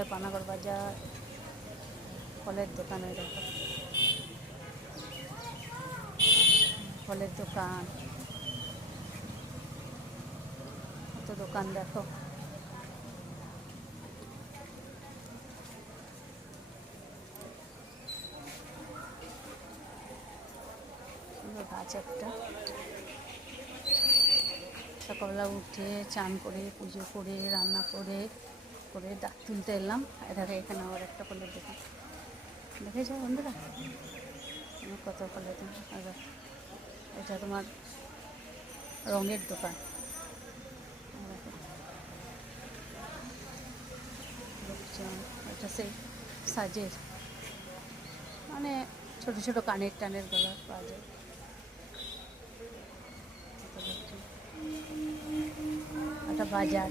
আমাদের পানাগড় বাজার, ফলের দোকান, ওই দেখো ফলের দোকান, কত দোকান দেখো। গাছ একটা। সকালবেলা উঠে চান করে পুজো করে রান্না করে দাঁত তুলতে এলাম। এধারে এখানে আবার একটা ফলের দোকান দেখে যাও বন্ধুরা, কত ফলের দোকান। এটা তোমার রঙের দোকান। এটা সেই সাজের, মানে ছোট ছোট কানের টানের গলা পাওয়া যায়। একটা বাজার।